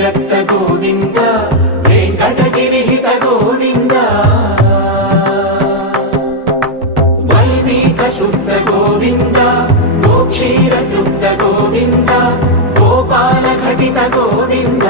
రక్త గోవింద గోవింద వెంకటగిరిహిత గోవింద. వల్మీక శుద్ధ గోవింద గోక్షీర తృప్త గోవింద గోపాల ఘటిత గోవింద